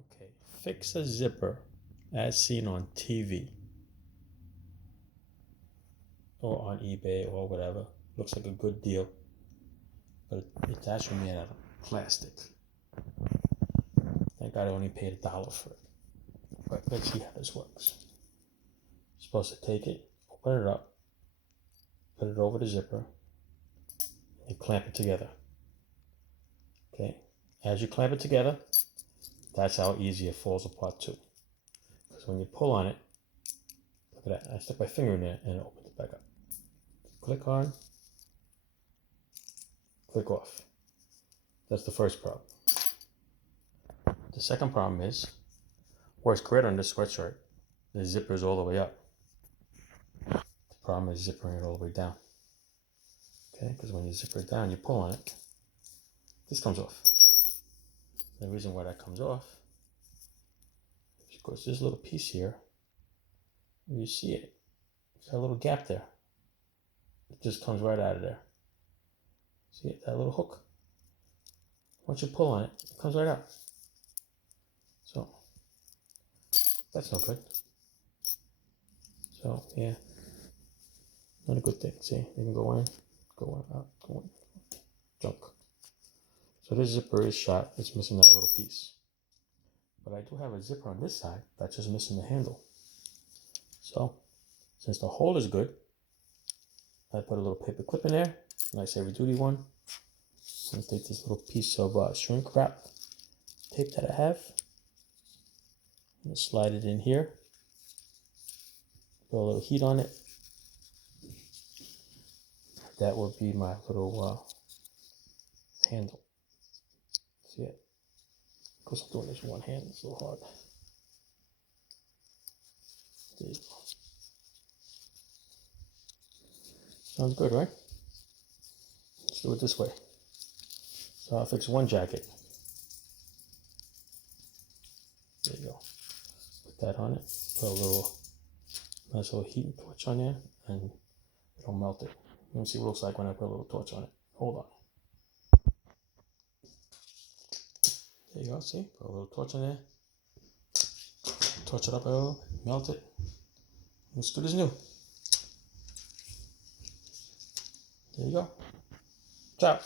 Okay, fix a zipper as seen on TV or on eBay or whatever. Looks like a good deal, but it's actually made out of plastic. Thank God I only paid $1 for it. But let's see how this works. You're supposed to take it, open it up, put it over the zipper, and clamp it together. Okay, as you clamp it together, that's how easy it falls apart too. Because when you pull on it, look at that, I stuck my finger in there and it opens it back up. Click on, click off. That's the first problem. The second problem is, works great on this sweatshirt. The zipper is all the way up. The problem is zippering it all the way down. Okay, because when you zipper it down, you pull on it, this comes off. The reason why that comes off is because this little piece here, you see it, it's got a little gap there. It just comes right out of there. See it, that little hook? Once you pull on it, it comes right out. So, that's no good. So, yeah, not a good thing. See, you can go in, out, go in, junk. So this zipper is shot, it's missing that little piece. But I do have a zipper on this side that's just missing the handle. So, since the hole is good, I put a little paper clip in there, nice heavy duty one. I'm gonna take this little piece of shrink wrap tape that I have. I'm gonna slide it in here. Put a little heat on it. That would be my little handle. See it? Of course I'm doing this with one hand, it's a little hard. There you go. Sounds good, right? Let's do it this way. So I'll fix one jacket. There you go. Put that on it. Put a little nice little heat torch on there, and it'll melt it. Let me see what it looks like when I put a little torch on it. Hold on. There you go. See? Put a little torch on there. Torch it up a little. Melt it. It's good as new. There you go. Ciao.